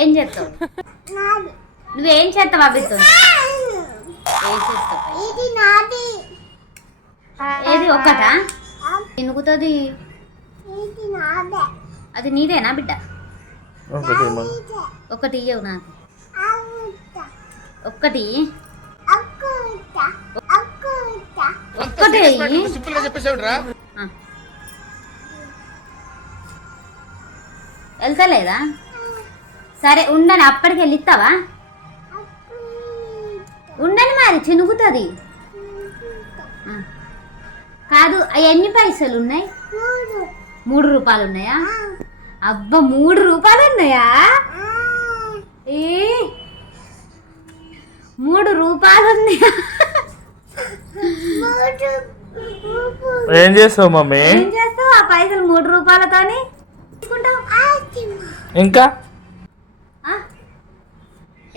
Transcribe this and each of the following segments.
ఏం చేస్తావు? నువ్వేం చేస్తావు అభితో? ఏది ఒక్కటా తినుకుతుంది? అది నీదేనా బిడ్డ? ఒకటి ఇయ్యవు నాకు, ఒక్కటి ఒక్కటే వెళ్తలేదా? సరే ఉండని, అప్పటికి వెళ్ళి ఇస్తావా? ఉండని మరి చినుకుతుంది కాదు. ఎన్ని పైసలు ఉన్నాయి? 3 రూపాయలు ఉన్నాయా? అబ్బా 3 రూపాయలు ఉన్నాయా? 3 రూపాయలు ఉన్నాయా? ఏం చేస్తావు మమ్మీ? ఏం చేస్తావు ఆ పైసలు 3 రూపాయలతోని? ఇంకా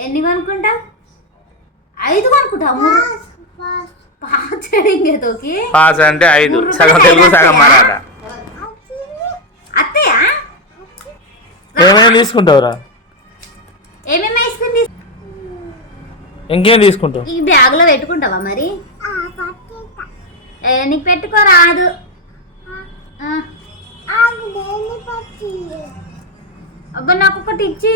ఎన్ని కొనుక్కుంటావు? 5 కొనుక్కుంటావు? పాస్ అంటే 5, సగం తెలుగు సగం మరాఠా. అత్తయ్య ఏమేమి తీసుకుంటావురా? ఏమేమి ఐస్ క్రీమ్ ఇంకేం తీసుకుంటావు? ఈ బ్యాగ్ లో పెట్టుకుంటావా మరి? నీకు పెట్టుకోరాదు. అబ్బా నాకు ఒకటి ఇచ్చి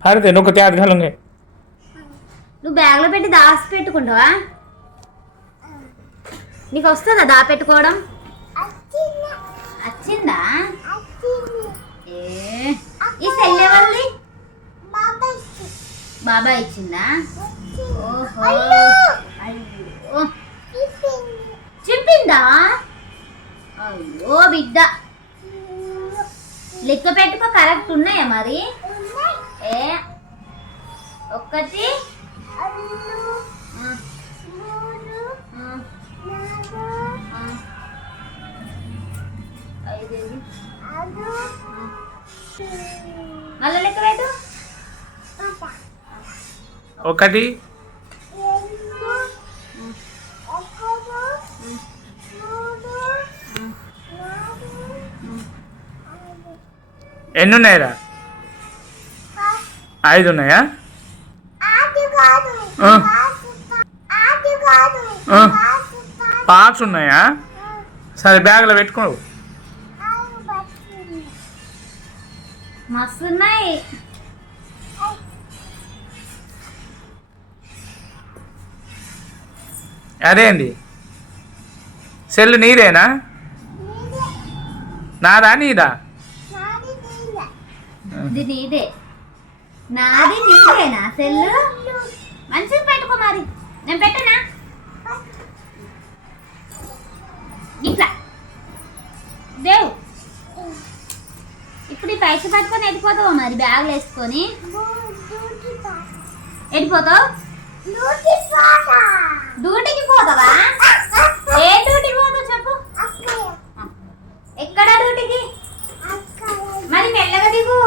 फाड़ते नुक त्याग घालूंगे. నువ్వు బ్యాగ్ లో పెట్టి దాచి పెట్టుకుంటావా? నీకు వస్తుందా దా పెట్టుకోవడం? వచ్చిందా? ఈ సెల్ ఎవరిది? బాబా ఇచ్చిందా? ఓహో అయ్యో చింపిందా? అయ్యో బిడ్డ లెక్క పెట్టుకో, కరెక్ట్ ఉన్నాయా మరి? ఒకటి మళ్ళీ లెక్క పెట్టు. ఒకటి ఎన్ని ఉన్నాయిరా? 5 ఉన్నాయా? పార్ట్స్ ఉన్నాయా? సరే బ్యాగ్లో పెట్టుకో. మస్తు ఉన్నాయి. అదేంది సెల్ నీదేనా? నాదా నీదా? ఇది నీదే. నాది నీదేనా సెల్? మంచిగా పెట్టుకో మరి. నేను పెట్టనా? ఇట్లా దేవు ఇప్పుడు ఈ పైసలు పట్టుకొని వెళ్ళిపోతావా మరి? బ్యాగ్లో వేసుకొని వెళ్ళిపోతావు? డ్యూటీకి పోతావా? ఏ డ్యూటీకి పోతావు చెప్పు? ఎక్కడ డ్యూటీకి? మరి మెల్లగా దిగు.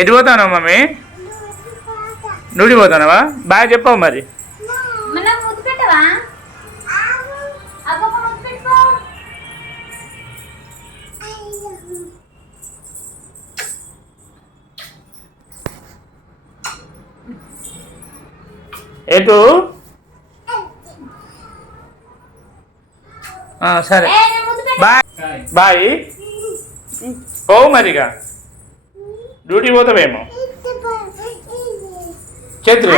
ఎటు పోతావు మమ్మీ? డ్యూటీ పోతానవా? బాగా చెప్పావు మరి. మన ముద్దు పెట్టవా? అబ్బా ముద్దు పెట్టుకో. ఎటు? సరే బాయ్ బాయ్. పోవు మరిగా డ్యూటీ పోతావేమో. చేతులు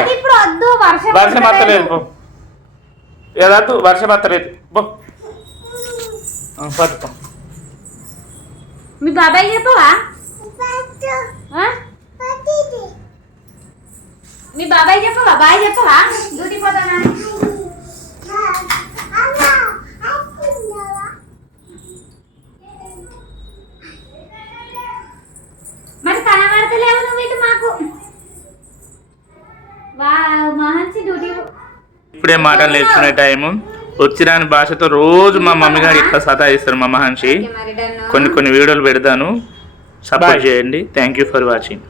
వర్షం వస్తలేదు పో. ఏదద్దు వర్షం వస్తలేదు పో. పట్టుకో. మీ బాబాయ్ చెప్పవా? మీ బాబాయ్ చెప్పవా? బాయ్ చెప్పవా? డ్యూటీ పోతానా? మరి కనబడతలేవు నువ్వు ఇటు మాకు. మంచి డ్యూటీ. ఇప్పుడే మాటలు నేర్చుకునే టైము. వచ్చిరాని భాషతో రోజు మా మమ్మీ గారు ఇట్లా సతాయిస్తారు మా మహర్షి. కొన్ని వీడియోలు పెడతాను, సపోర్ట్ చేయండి. Thank you for watching.